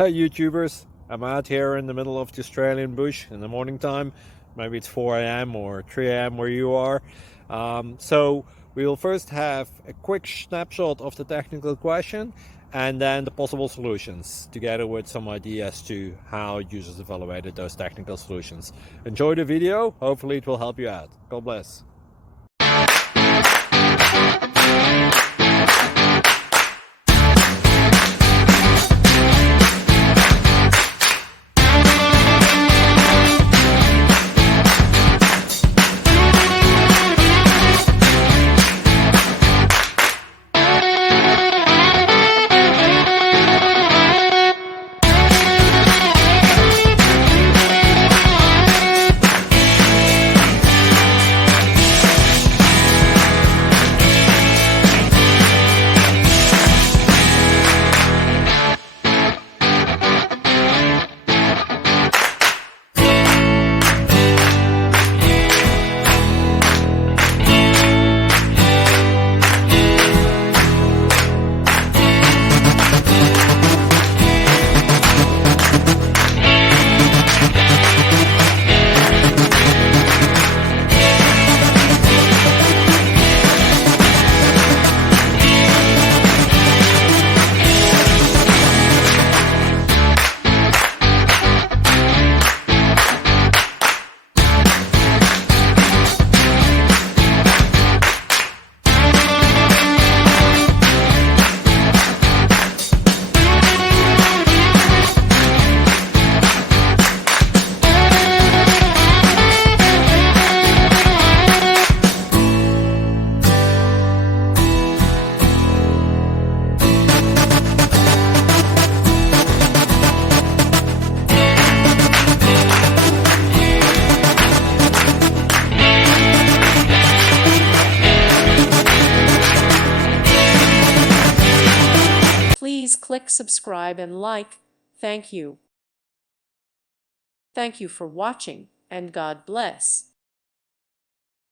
Hey YouTubers, I'm out here in the middle of the Australian bush in the morning time. Maybe it's 4 a.m. or 3 a.m. where you are. So we will first have a quick snapshot of the technical question and then the possible solutions, together with some ideas to how users evaluated those technical solutions. Enjoy the video, hopefully it will help you out. God bless. Please click subscribe and like. Thank you. Thank you for watching, and God bless.